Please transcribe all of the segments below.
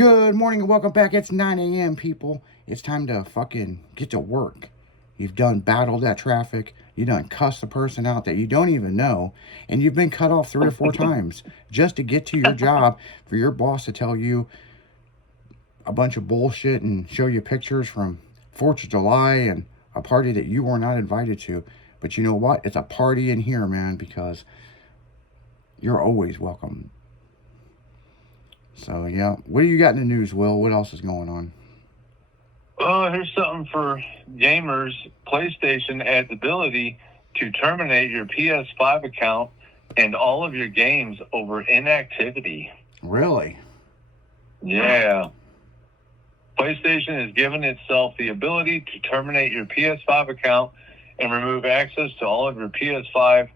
Good morning and welcome back. It's 9 a.m., people. It's time to fucking get to work. You've done battled that traffic. You done cussed the person out that you don't even know. And you've been cut off 3 or 4 times just to get to your job for your boss to tell you a bunch of bullshit and show you pictures from 4th of July and a party that you were not invited to. But you know what? It's a party in here, man, because you're always welcome. So, yeah. What do you got in the news, Will? What else is going on? Here's something for gamers. PlayStation adds ability to terminate your PS5 account and all of your games over inactivity. Really? Yeah. PlayStation has given itself the ability to terminate your PS5 account and remove access to all of your PS5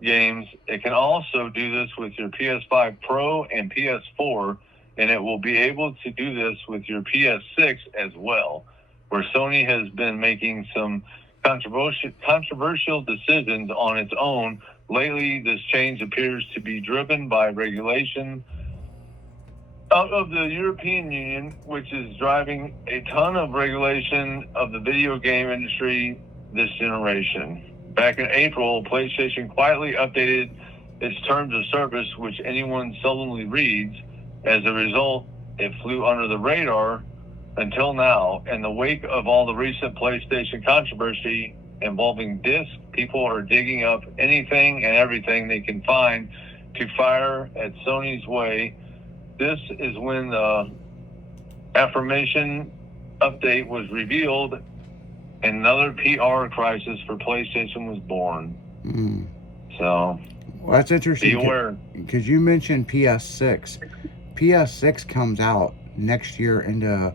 games. It can also do this with your PS5 Pro and PS4, and it will be able to do this with your PS6 as well, where Sony has been making some controversial decisions on its own. Lately, this change appears to be driven by regulation out of the European Union, which is driving a ton of regulation of the video game industry this generation. Back in April, PlayStation quietly updated its terms of service, which anyone seldomly reads. As a result, it flew under the radar until now. In the wake of all the recent PlayStation controversy involving discs, people are digging up anything and everything they can find to fire at Sony's way. This is when the affirmation update was revealed. Another PR crisis for PlayStation was born. So, well, that's interesting. Be aware. Because you mentioned PS6. PS6 comes out next year into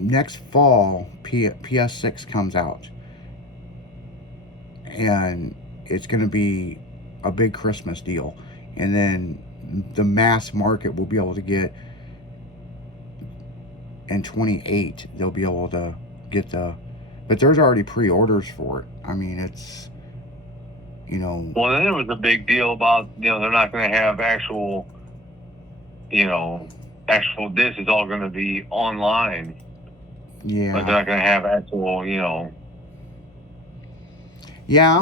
next fall. PS6 comes out, and it's going to be a big Christmas deal, and then the mass market will be able to get in 28. They'll be able to get but there's already pre-orders for it. I mean, it's, you know. Well, then there was a big deal about, they're not going to have actual discs. It's all going to be online. Yeah. But they're not going to have actual, yeah,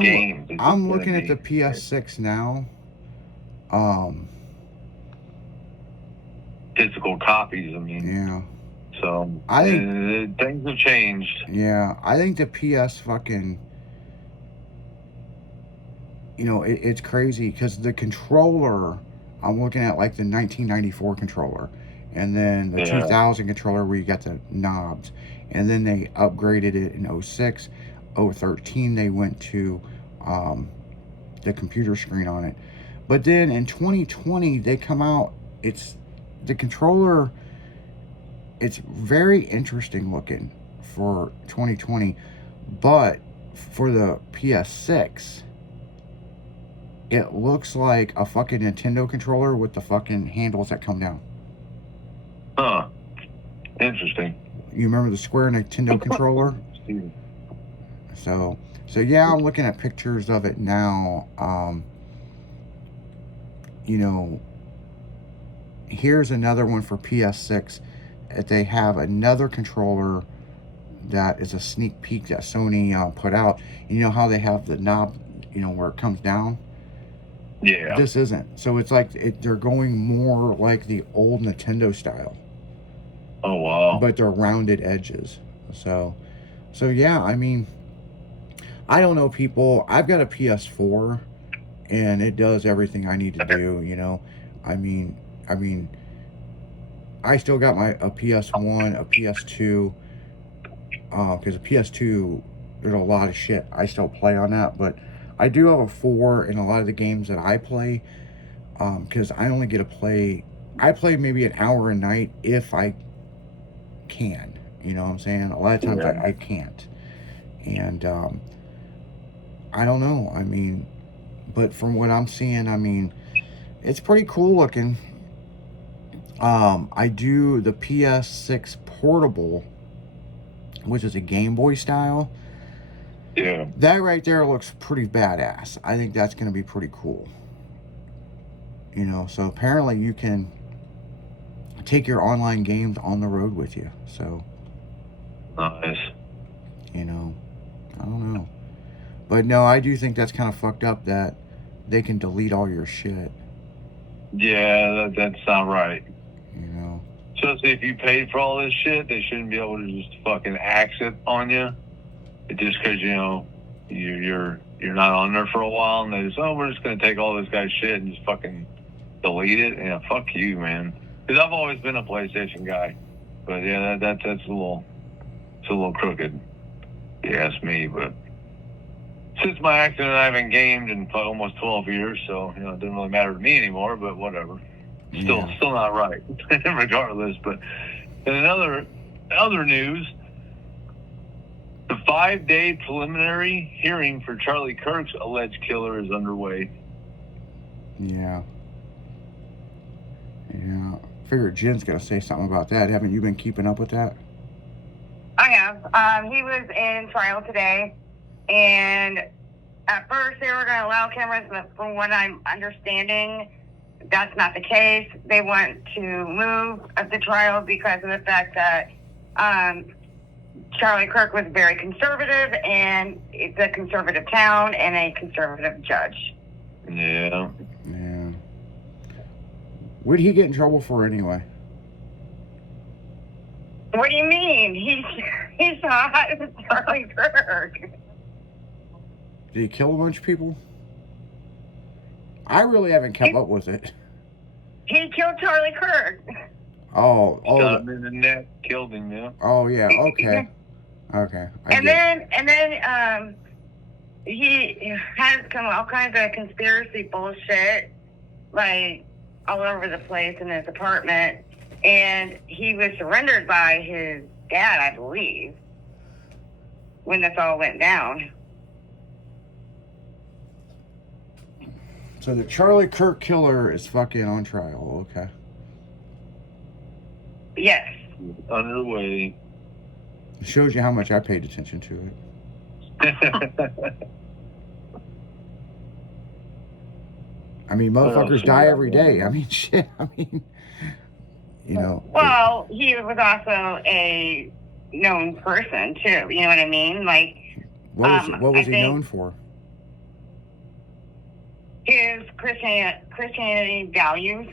games. I'm looking at the PS6 now. Physical copies, I mean. Yeah. So, I think things have changed. Yeah, I think the PS fucking, it's crazy because the controller, I'm looking at like the 1994 controller, and then the 2000 controller where you got the knobs, and then they upgraded it in 06, 013 they went to the computer screen on it. But then in 2020 they come out, it's the controller. It's very interesting looking for 2020, but for the PS6, it looks like a fucking Nintendo controller with the fucking handles that come down. Huh. Interesting. You remember the square Nintendo controller? So yeah, I'm looking at pictures of it now. Here's another one for PS6. They have another controller that is a sneak peek that Sony put out. And you know how they have the knob, where it comes down? Yeah. This isn't. So it's like they're going more like the old Nintendo style. Oh, wow. But they're rounded edges. So yeah, I mean, I don't know, people. I've got a PS4, and it does everything I need to do, I mean, I still got a PS1, a PS2, because a PS2, there's a lot of shit I still play on that, but I do have a 4 in a lot of the games that I play, because I only get to play, I play maybe an hour a night if I can, you know what I'm saying? A lot of times I can't, and I don't know, I mean, but from what I'm seeing, I mean, it's pretty cool looking. I do the PS6 portable, which is a Game Boy style. Yeah. That right there looks pretty badass. I think that's going to be pretty cool. So apparently you can take your online games on the road with you. So, Nice. you know, I don't know. But no, I do think that's kind of fucked up that they can delete all your shit, Yeah, that's not right. you know. Especially if you paid for all this shit, they shouldn't be able to just fucking axe it on you. Just because, you know, you're not on there for a while, and they just, oh, we're just going to take all this guy's shit and just fucking delete it. Yeah, fuck you, man. Because I've always been a PlayStation guy. But yeah, that's a little crooked, if you ask me. But since my accident, I haven't gamed in almost 12 years, so, you know, it doesn't really matter to me anymore, but whatever. Still not right, regardless. But in other news, the 5-day preliminary hearing for Charlie Kirk's alleged killer is underway. Yeah. Yeah. I figured Jen's going to say something about that. Haven't you been keeping up with that? I have. He was in trial today, and at first they were going to allow cameras, but from what I'm understanding, that's not the case. They want to move the trial because of the fact that Charlie Kirk was very conservative, and it's a conservative town and a conservative judge. Yeah. Yeah. What did he get in trouble for anyway? What do you mean? He's not Charlie Kirk. Did he kill a bunch of people? I really haven't kept up with it. He killed Charlie Kirk. Oh, Shot him in the neck, killed him, yeah. oh yeah, okay. Okay. And then he has come all kinds of conspiracy bullshit, like all over the place in his apartment. And he was surrendered by his dad, I believe, when this all went down. So the Charlie Kirk killer is fucking on trial, okay. Yes. Underway. It shows you how much I paid attention to it. I mean, motherfuckers die every day. I mean, shit. I mean, you know. Well, he was also a known person, too. You know what I mean? Like, What was he known for? his Christianity values.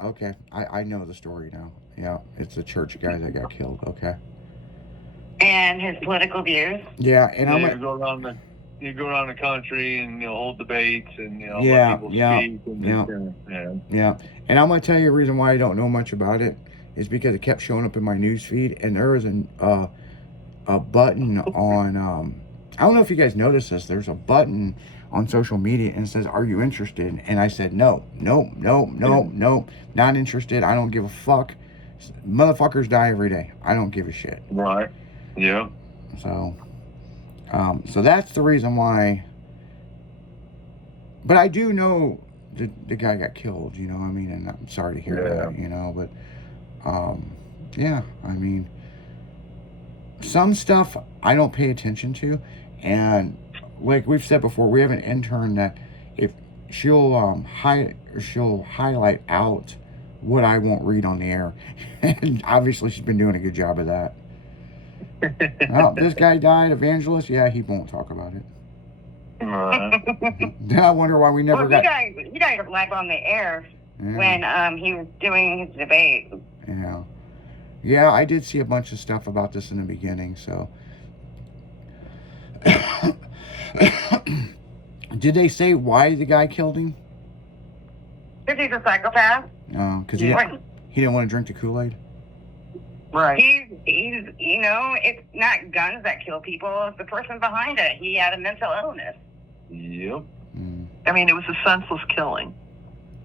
Okay. I know the story now. Yeah, it's the church guy that got killed. Okay. And his political views. Yeah, and Yeah, I'm you go around the country and, you know, hold debates and, you know, Yeah, let people yeah, speak. And yeah. Yeah, and I'm gonna tell you a reason why I don't know much about it is because it kept showing up in my news feed, and there was a button on I don't know if you guys noticed this. There's a button on social media and it says, "Are you interested?" And I said, no, not interested. I don't give a fuck. Motherfuckers die every day. I don't give a shit. Right. Yeah. So that's the reason why. But I do know the guy got killed, you know what I mean? And I'm sorry to hear that, you know, but yeah, I mean, some stuff I don't pay attention to, and like we've said before, we have an intern that if she'll highlight out what I won't read on the air, and obviously she's been doing a good job of that. Well, this guy died, evangelist. Yeah, he won't talk about it. Then I wonder why we never got. He died live on the air when he was doing his debate. Yeah, I did see a bunch of stuff about this in the beginning. So, did they say why the guy killed him? Because he's a psychopath. Because he didn't want to drink the Kool-Aid. Right. He's you know, it's not guns that kill people. It's the person behind it. He had a mental illness. Yep. I mean, it was a senseless killing.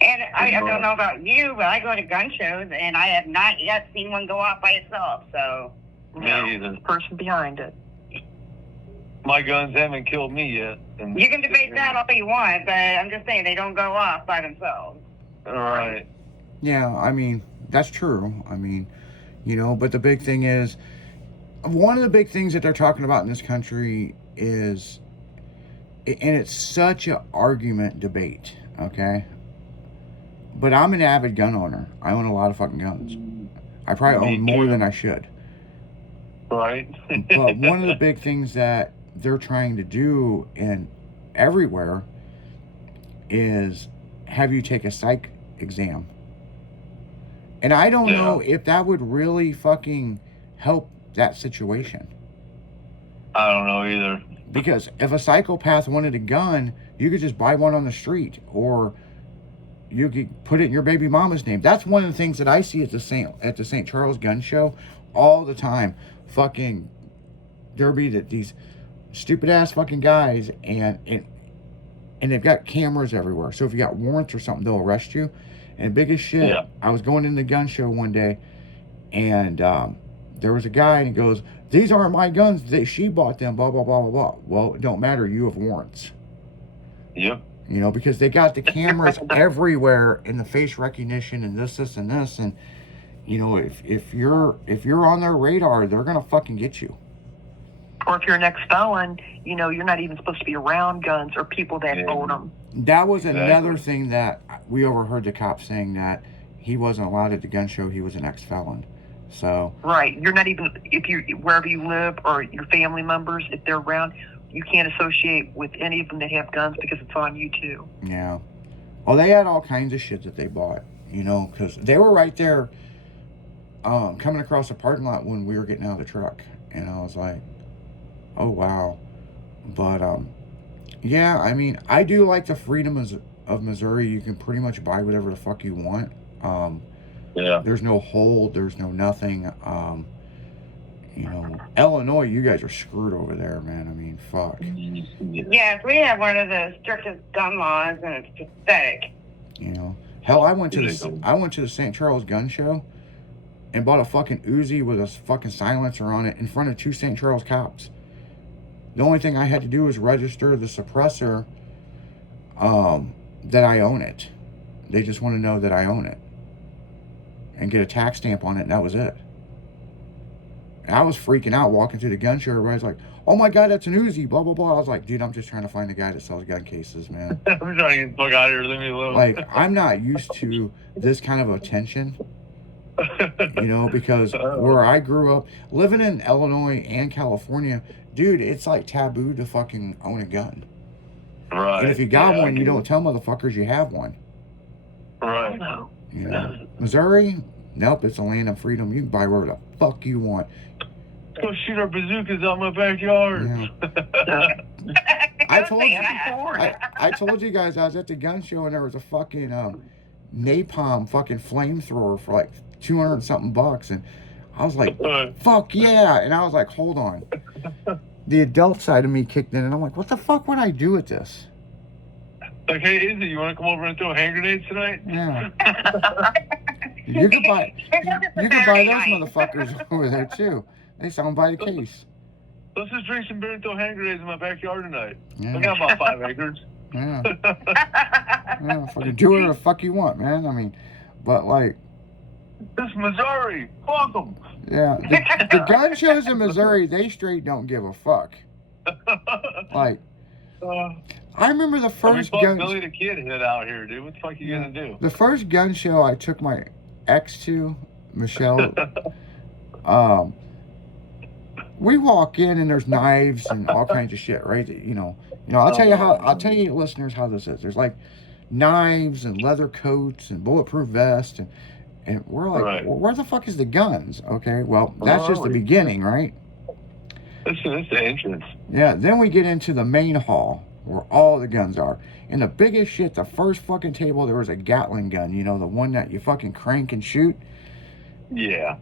And I don't know about you, but I go to gun shows, and I have not yet seen one go off by itself. So, Me either. The person behind it. My guns haven't killed me yet. And you can debate that all you want, but I'm just saying they don't go off by themselves. All right. Yeah, I mean, that's true. I mean, you know, but the big thing is, one of the big things that they're talking about in this country is, and it's such an argument debate, okay? But I'm an avid gun owner. I own a lot of fucking guns. I probably Me own more too. than I should. Right. But one of the big things that they're trying to do in everywhere is have you take a psych exam. And I don't know if that would really fucking help that situation. I don't know either. Because if a psychopath wanted a gun, you could just buy one on the street, or you could put it in your baby mama's name. That's one of the things that I see at the St. Charles Gun Show all the time. Fucking, there'll be these stupid ass fucking guys, and they've got cameras everywhere. So if you got warrants or something, they'll arrest you. And big as shit, Yeah. I was going in the gun show one day, and there was a guy, and he goes, "These aren't my guns. She bought them, blah, blah, blah, blah, blah." Well, it don't matter. You have warrants. Yep. You know, because they got the cameras everywhere and the face recognition and this, and this. And, you know, if you're on their radar, they're going to fucking get you. Or if you're an ex-felon, you know, you're not even supposed to be around guns or people that Yeah. own them. That was another Exactly. thing that we overheard the cops saying, that he wasn't allowed at the gun show. He was an ex-felon. So, Right. You're not even, if you, wherever you live or your family members, if they're around, you can't associate with any of them that have guns because it's on you too. yeah. Well, they had all kinds of shit that they bought, you know, because they were right there coming across the parking lot when we were getting out of the truck. And I was like, oh, wow. But, yeah, I mean, I do like the freedom of Missouri. You can pretty much buy whatever the fuck you want. Yeah. There's no hold. There's no nothing. You know, Illinois, you guys are screwed over there, man. I mean, fuck. Yes, we have one of the strictest gun laws, and it's pathetic. You know, hell, I went to the St. Charles Gun Show and bought a fucking Uzi with a fucking silencer on it in front of 2 St. Charles cops. The only thing I had to do was register the suppressor, that I own it. They just want to know that I own it and get a tax stamp on it, and that was it. And I was freaking out walking through the gun show. Everybody's like, "Oh my god, that's an Uzi, blah blah blah." I was like, "Dude, I'm just trying to find the guy that sells gun cases, man." I'm trying to get the fuck out of here. Leave me alone. Like, I'm not used to this kind of attention, you know, because where I grew up, living in Illinois and California, dude, it's like taboo to fucking own a gun. Right. And if you got Yeah, one, you don't tell motherfuckers you have one. Right. No. You know, Missouri, nope, it's a land of freedom. You can buy whatever the fuck you want. Go shoot our bazookas out my backyard. I told you, Yeah. I told you guys I was at the gun show and there was a fucking napalm fucking flamethrower for like 200 and something bucks, and I was like, fuck yeah. And I was like, hold on. The adult side of me kicked in, and I'm like, what the fuck would I do with this? Like, hey, Izzy, you want to come over and throw hand grenades tonight? Yeah. You could buy those motherfuckers over there too. They sell them by the case. Let's just drink some beer and throw hand grenades in my backyard tonight. I Yeah. got about 5 acres. Yeah. Yeah. Fucking do whatever the fuck you want, man. I mean, but like, This Missouri, fuck them. yeah, the gun shows in Missouri, they straight don't give a fuck. Like, I remember the We first fucked gun. Billy the Kid hit out here, dude. What the fuck you gonna do? The first gun show I took my ex to, Michelle, we walk in and there's knives and all kinds of shit, right? You know, I'll tell you listeners how this is. There's like knives and leather coats and bulletproof vests, and we're like, Right. well, where the fuck is the guns? Okay, well, that's just the Right. beginning, right? This is the entrance. Yeah, then we get into the main hall where all the guns are. And the biggest shit, the first fucking table, there was a Gatling gun, you know, the one that you fucking crank and shoot. Yeah.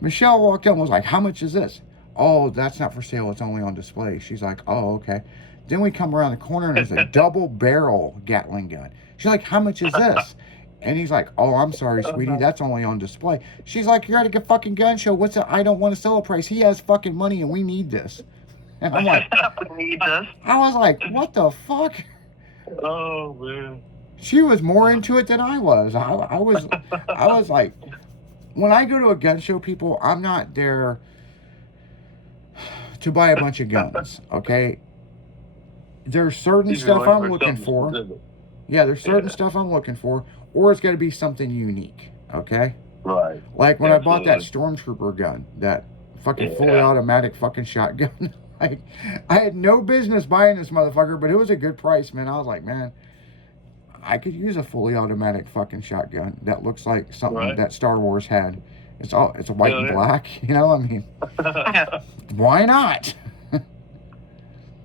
Michelle walked up and was like, how much is this? Oh, that's not for sale, it's only on display. She's like, oh, okay. Then we come around the corner and there's a double barrel Gatling gun. She's like, how much is this? And he's like, oh, I'm sorry, sweetie, that's only on display. She's like, you're at a fucking gun show. What's the I don't want to sell a price? He has fucking money and we need this. And I'm like, We need this. I was like, what the fuck? Oh man. She was more into it than I was. I was like, when I go to a gun show, people, I'm not there to buy a bunch of guns, okay? There's certain He's stuff going I'm looking something for. specific. Yeah, there's certain stuff I'm looking for, or it's got to be something unique. Okay. Right. Like when I bought that Absolutely. Stormtrooper gun, that fucking Yeah. fully automatic fucking shotgun. Like, I had no business buying this motherfucker, but it was a good price, man. I was like, man, I could use a fully automatic fucking shotgun that looks like something Right. that Star Wars had. It's white Hell and yeah. black, you know. I mean, why not?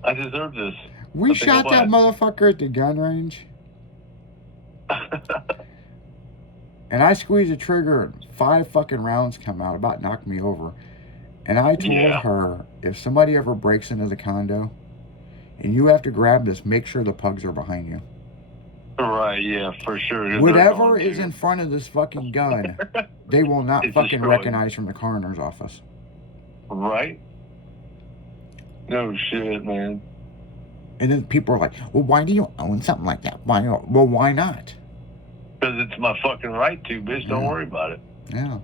I deserve this. We I think I'll shot that buy motherfucker at the gun range, and I squeezed the trigger, and 5 fucking rounds come out, about knocked me over. And I told Yeah. her, if somebody ever breaks into the condo, and you have to grab this, make sure the pugs are behind you. Right, yeah, for sure. They're Whatever going is to. in front of this fucking gun, they will not It's fucking destroyed. recognize from the coroner's office. Right? No shit, man. And then people are like, well, why do you own something like that? Well, why not? Because it's my fucking right to, bitch. Don't Yeah. worry about it. Yeah,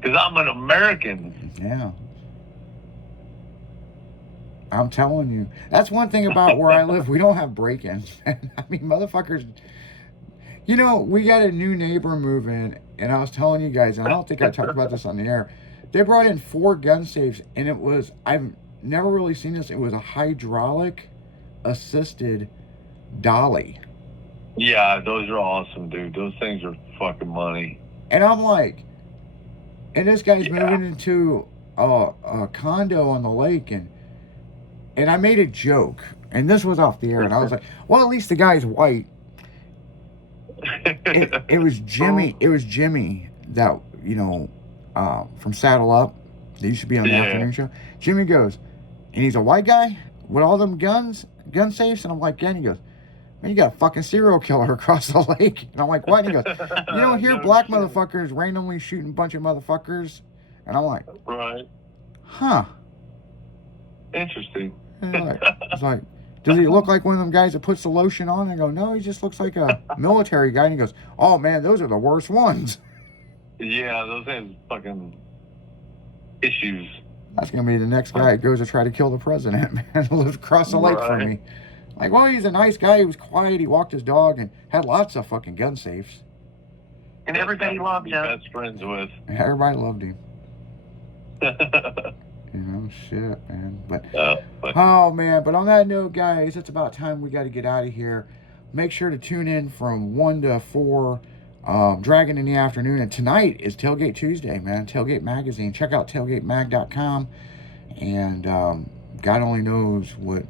Because I'm an American. yeah. I'm telling you. That's one thing about where I live. We don't have break-ins. I mean, motherfuckers. You know, we got a new neighbor move in, and I was telling you guys, and I don't think I talked about this on the air. They brought in 4 gun safes, and it was, I've never really seen this. It was a hydraulic assisted dolly. Yeah, those are awesome, dude. Those things are fucking money. And I'm like, and this guy's Yeah. moving into a condo on the lake, and I made a joke, and this was off the air, and I was like, well, at least the guy's white. It was Jimmy. It was Jimmy that, you know, from Saddle Up. They used to be on the Yeah. afternoon show. Jimmy goes, and he's a white guy with all them gun safes, and I'm like, yeah. And he goes, man, you got a fucking serial killer across the lake. And I'm like, what? And he goes, you don't hear No black shit. motherfuckers randomly shooting a bunch of motherfuckers. And I'm like, Right. huh. Interesting. And it's like, does he look like one of them guys that puts the lotion on? And I go, no, he just looks like a military guy. And he goes, oh man, those are the worst ones. Yeah, those have fucking issues. That's gonna be the next guy that goes to try to kill the president, man. Lives across the lake from Right. me. Like, well, he's a nice guy. He was quiet. He walked his dog and had lots of fucking gun safes. And everybody loved Be him. best friends with. And everybody loved him. You know, shit, man. But But oh man, but on that note, guys, it's about time we got to get out of here. Make sure to tune in from 1 to 4, Dragon in the afternoon. And tonight is Tailgate Tuesday, man. Tailgate Magazine. Check out tailgatemag.com. And God only knows what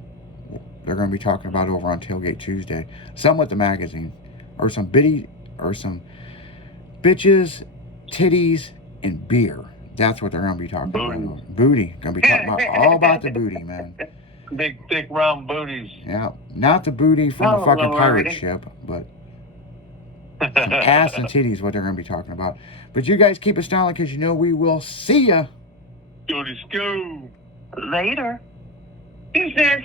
they're going to be talking about over on Tailgate Tuesday. Some with the magazine, or some bitties, titties, and beer. That's what they're going to be talking about. Booty. Going to be talking about all about the booty, man. big, thick, round booties. Yeah, not the booty from Oh, the fucking Lord. pirate ship, but some ass and titties. What they're going to be talking about. But you guys keep it styling, because you know we will see ya. Go to school. Later. Deuces.